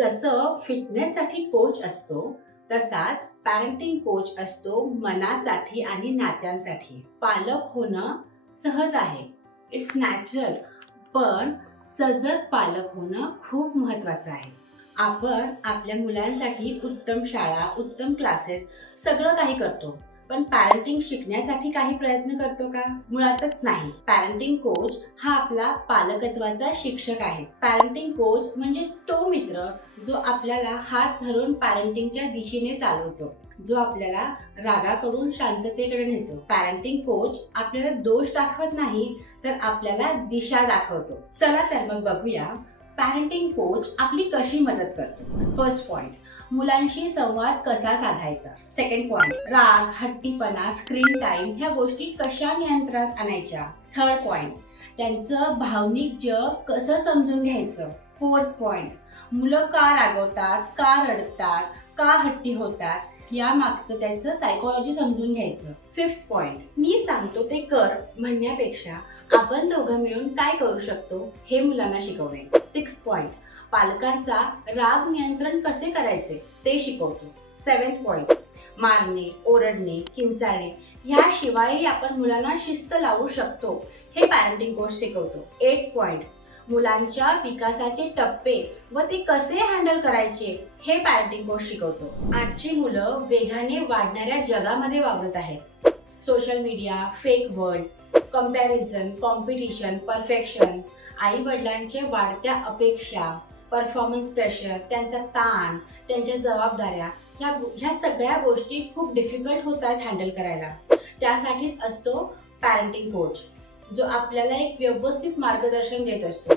जसं फिटनेससाठी कोच असतो तसाच पॅरेंटिंग कोच असतो मनासाठी आणि नात्यांसाठी. पालक होणं सहज आहे, इट्स नॅचरल, पण सजग पालक होणं खूप महत्त्वाचं आहे. आपण आपल्या मुलांसाठी उत्तम शाळा, उत्तम क्लासेस सगळं काही करतो, पण पॅरेंटिंग शिकण्यासाठी काही प्रयत्न करतो का? मुळातच नाही. पॅरेंटिंग कोच हा आपला पालकत्वाचा शिक्षक आहे. पॅरेंटिंग कोच म्हणजे तो मित्र जो आपल्याला हात धरून पॅरेंटिंगच्या दिशेने चालवतो, जो आपल्याला रागाकडून शांततेकडे नेतो. पॅरेंटिंग कोच आपल्याला दोष दाखवत नाही, तर आपल्याला दिशा दाखवतो. चला तर मग बघूया पॅरेंटिंग कोच आपली कशी मदत करतो. फर्स्ट पॉइंट, मुलांशी संवाद कसा साधायचा. सेकंड पॉइंट, राग, हट्टीपणा, स्क्रीन टाइम ह्या गोष्टी कशा नियंत्रणात आणायच्या. थर्ड पॉइंट, त्यांचं भावनिक जग कसं समजून घ्यायचं. फोर्थ पॉइंट, मुलं का रागवतात, का रडतात, का हट्टी होतात, या मागचं त्यांचं सायकोलॉजी समजून घ्यायचं. फिफ्थ पॉइंट, मी सांगतो ते कर म्हणण्यापेक्षा आपण दोघं मिळून काय करू शकतो हे मुलांना शिकवणे. सिक्स्थ पॉइंट, पालकांचा राग नियंत्रण कसे करायचे ते शिकवतो. सेवेंथ पॉइंट, मारणे, ओरडणे, किंचाळणे ह्याशिवायही आपण मुलांना शिस्त लावू शकतो हे पॅरेंटिंग कोच शिकवतो. एट पॉइंट, मुलांच्या विकासाचे टप्पे व ते कसे हँडल करायचे हे पॅरेंटिंग कोच शिकवतो. आजची मुलं वेगाने वाढणाऱ्या जगामध्ये वावरत आहेत. Social media, fake world, comparison, competition, perfection, आई वडिलांच्या वाढत्या अपेक्षा, परफॉर्मन्स प्रेशर, त्यांचा ताण, त्यांच्या जबाबदाऱ्या ह्या सगळ्या गोष्टी खूप डिफिकल्ट होत आहेत हँडल करायला. त्यासाठीच असतो पॅरेंटिंग कोच, जो आपल्याला एक व्यवस्थित मार्गदर्शन देत असतो,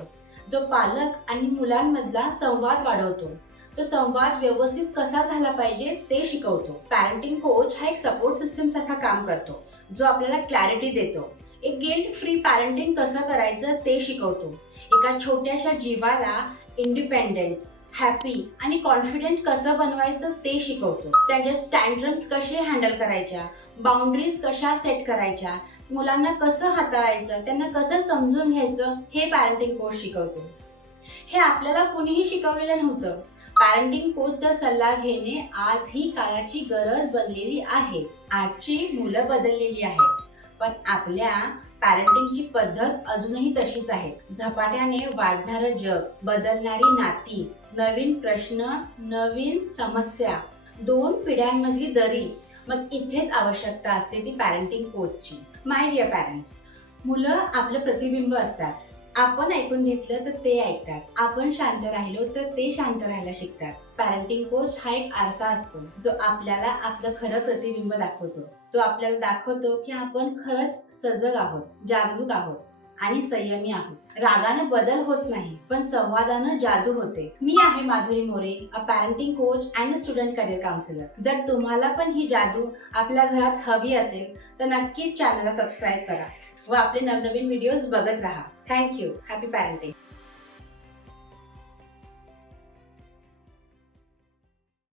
जो पालक आणि मुलांमधला संवाद वाढवतो, तो संवाद व्यवस्थित कसा झाला पाहिजे ते शिकवतो. पॅरेंटिंग कोच हा एक सपोर्ट सिस्टम सारखा काम करतो, जो आपल्याला क्लॅरिटी देतो. एक गिल्ट फ्री पॅरेंटिंग कसं करायचं ते शिकवतो. एका छोट्याशा जीवाला इंडिपेंडेंट, हॅपी आणि कॉन्फिडेंट कसं बनवायचं ते शिकवतो. त्यांचे टँट्रम्स कसे हँडल करायच्या, बाउंड्रीज कशा सेट करायच्या, मुलांना कसं हाताळायचं, त्यांना कसं समजून घ्यायचं हे पॅरेंटिंग कोच शिकवतो. हे आपल्याला कुणीही शिकवलेलं नव्हतं. पॅरेंटिंग कोचचा सल्ला घेणे आज ही काळाची गरज बनलेली आहे. आजची मुलं बदललेली आहेत, पण आपल्या पॅरेंटिंगची पद्धत अजूनही तशीच आहे. झपाट्याने वाढणारं जग, बदलणारी नाती, नवीन प्रश्न, नवीन समस्या, 2 पिढ्यांमधली दरी, मग इथेच आवश्यकता असते ती पॅरेंटिंग कोचची. माय डिअर पॅरेंट्स, मुलं आपलं प्रतिबिंब असतात. आपण ऐकून घेतलं तर ते ऐकतात, आपण शांत राहिलो तर ते शांत राहायला शिकतात. पॅरेंटिंग कोच हा एक आरसा असतो, जो आपल्याला आपलं खरं प्रतिबिंब दाखवतो. तो आपल्याला दाखवतो की आपण खरंच सजग आहोत, जागरूक आहोत आणि संयमी आहोत. रागानं बदल होत नाही, पण संवादानं जादू होते. मी आहे Madhuri More, a parenting coach and student career counsellor. जर तुम्हाला पण ही जादू आपल्या घरात हवी असेल तर नक्कीच चॅनलला सबस्क्राईब करा व आपले नवनवीन व्हिडिओज बघत राहा. थँक्यू. Happy parenting.